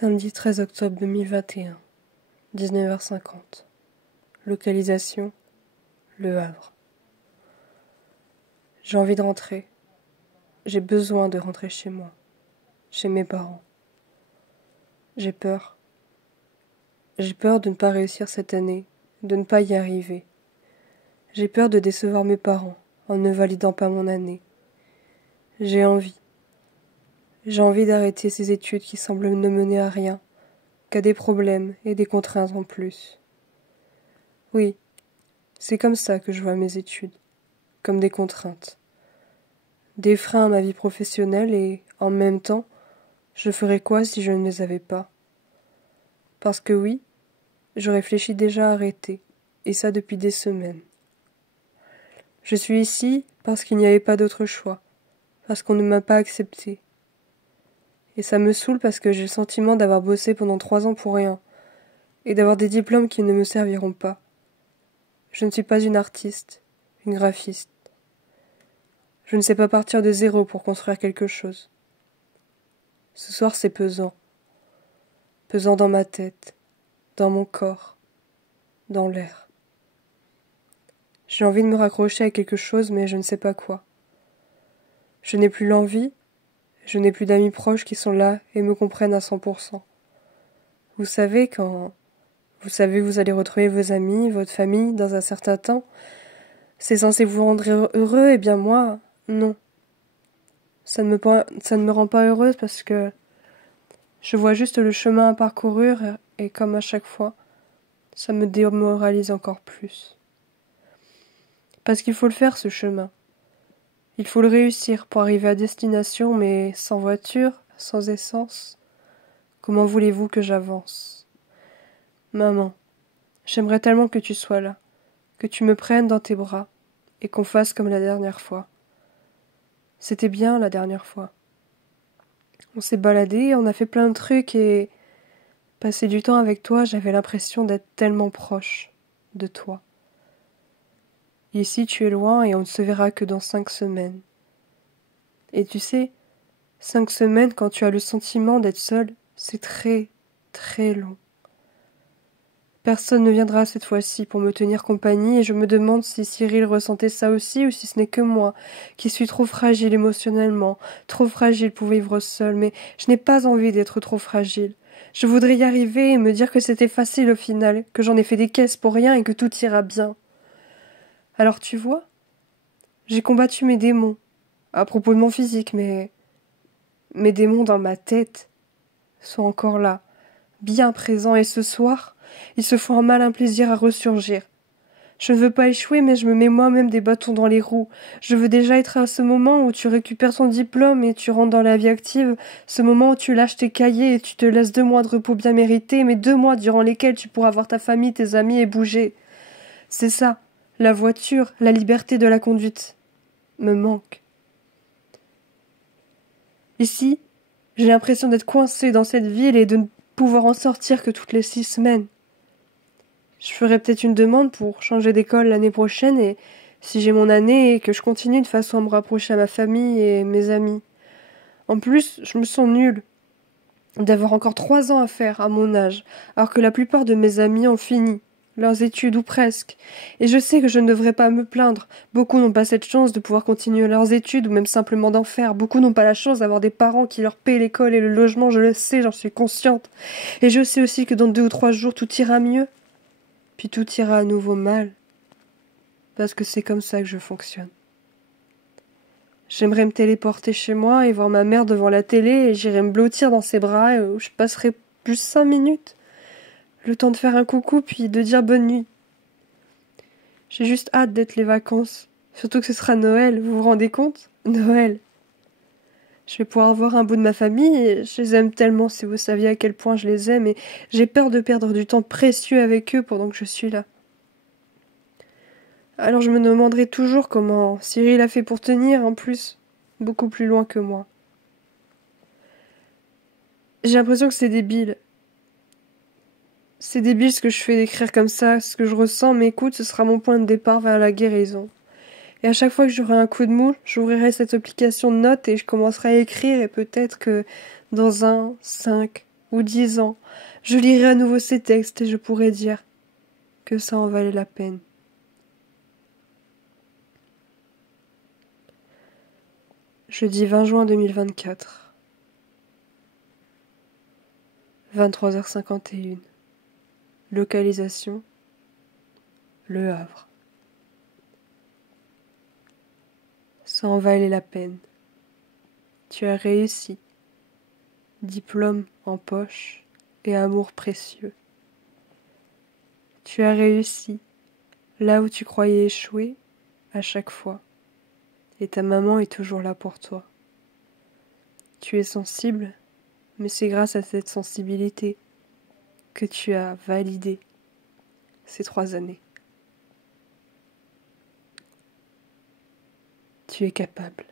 Samedi 13 octobre 2021, 19h50. Localisation, Le Havre. J'ai envie de rentrer. J'ai besoin de rentrer chez moi, chez mes parents. J'ai peur. J'ai peur de ne pas réussir cette année, de ne pas y arriver. J'ai peur de décevoir mes parents en ne validant pas mon année. J'ai envie. J'ai envie d'arrêter ces études qui semblent ne mener à rien, qu'à des problèmes et des contraintes en plus. Oui, c'est comme ça que je vois mes études, comme des contraintes. Des freins à ma vie professionnelle et, en même temps, je ferais quoi si je ne les avais pas? Parce que oui, je réfléchis déjà à arrêter, et ça depuis des semaines. Je suis ici parce qu'il n'y avait pas d'autre choix, parce qu'on ne m'a pas accepté. Et ça me saoule parce que j'ai le sentiment d'avoir bossé pendant 3 ans pour rien, et d'avoir des diplômes qui ne me serviront pas. Je ne suis pas une artiste, une graphiste. Je ne sais pas partir de zéro pour construire quelque chose. Ce soir c'est pesant. Pesant dans ma tête, dans mon corps, dans l'air. J'ai envie de me raccrocher à quelque chose mais je ne sais pas quoi. Je n'ai plus l'envie, je n'ai plus d'amis proches qui sont là et me comprennent à 100%. Vous savez, vous allez retrouver vos amis, votre famille dans un certain temps, c'est censé vous rendre heureux, et bien moi, non. Ça ne me rend pas heureuse parce que je vois juste le chemin à parcourir et comme à chaque fois, ça me démoralise encore plus. Parce qu'il faut le faire, ce chemin. Il faut le réussir pour arriver à destination, mais sans voiture, sans essence. Comment voulez-vous que j'avance? Maman, j'aimerais tellement que tu sois là, que tu me prennes dans tes bras, et qu'on fasse comme la dernière fois. C'était bien la dernière fois. On s'est baladé, on a fait plein de trucs et passer du temps avec toi, j'avais l'impression d'être tellement proche de toi. Ici, tu es loin et on ne se verra que dans 5 semaines. Et tu sais, 5 semaines, quand tu as le sentiment d'être seul, c'est très, très long. Personne ne viendra cette fois-ci pour me tenir compagnie et je me demande si Cyril ressentait ça aussi ou si ce n'est que moi, qui suis trop fragile émotionnellement, trop fragile pour vivre seule, mais je n'ai pas envie d'être trop fragile. Je voudrais y arriver et me dire que c'était facile au final, que j'en ai fait des caisses pour rien et que tout ira bien. Alors tu vois, j'ai combattu mes démons, à propos de mon physique, mais mes démons dans ma tête sont encore là, bien présents, et ce soir, ils se font un malin plaisir à ressurgir. Je ne veux pas échouer, mais je me mets moi-même des bâtons dans les roues. Je veux déjà être à ce moment où tu récupères ton diplôme et tu rentres dans la vie active, ce moment où tu lâches tes cahiers et tu te laisses 2 mois de repos bien mérités, mais 2 mois durant lesquels tu pourras voir ta famille, tes amis et bouger. C'est ça, la voiture, la liberté de la conduite, me manque. Ici, j'ai l'impression d'être coincée dans cette ville et de ne pouvoir en sortir que toutes les 6 semaines. Je ferai peut-être une demande pour changer d'école l'année prochaine et si j'ai mon année et que je continue de façon à me rapprocher à ma famille et mes amis. En plus, je me sens nulle d'avoir encore 3 ans à faire à mon âge, alors que la plupart de mes amis ont fini leurs études ou presque. Et je sais que je ne devrais pas me plaindre. Beaucoup n'ont pas cette chance de pouvoir continuer leurs études ou même simplement d'en faire. Beaucoup n'ont pas la chance d'avoir des parents qui leur paient l'école et le logement, je le sais, j'en suis consciente. Et je sais aussi que dans 2 ou 3 jours tout ira mieux. Puis tout ira à nouveau mal. Parce que c'est comme ça que je fonctionne. J'aimerais me téléporter chez moi et voir ma mère devant la télé et j'irais me blottir dans ses bras où je passerai plus 5 minutes. Le temps de faire un coucou puis de dire bonne nuit. J'ai juste hâte d'être les vacances. Surtout que ce sera Noël, vous vous rendez compte? Noël. Je vais pouvoir voir un bout de ma famille et je les aime tellement si vous saviez à quel point je les aime et j'ai peur de perdre du temps précieux avec eux pendant que je suis là. Alors je me demanderai toujours comment Cyril a fait pour tenir, en plus, beaucoup plus loin que moi. J'ai l'impression que c'est débile. C'est débile ce que je fais d'écrire comme ça, ce que je ressens, mais écoute, ce sera mon point de départ vers la guérison. Et à chaque fois que j'aurai un coup de mou, j'ouvrirai cette application de notes et je commencerai à écrire et peut-être que dans 1, 5, ou 10 ans, je lirai à nouveau ces textes et je pourrai dire que ça en valait la peine. Jeudi 20 juin 2024, 23h51. Localisation, Le Havre. Ça en valait la peine. Tu as réussi. Diplôme en poche et amour précieux. Tu as réussi. Là où tu croyais échouer, à chaque fois. Et ta maman est toujours là pour toi. Tu es sensible, mais c'est grâce à cette sensibilité que tu as validé ces 3 années. Tu es capable.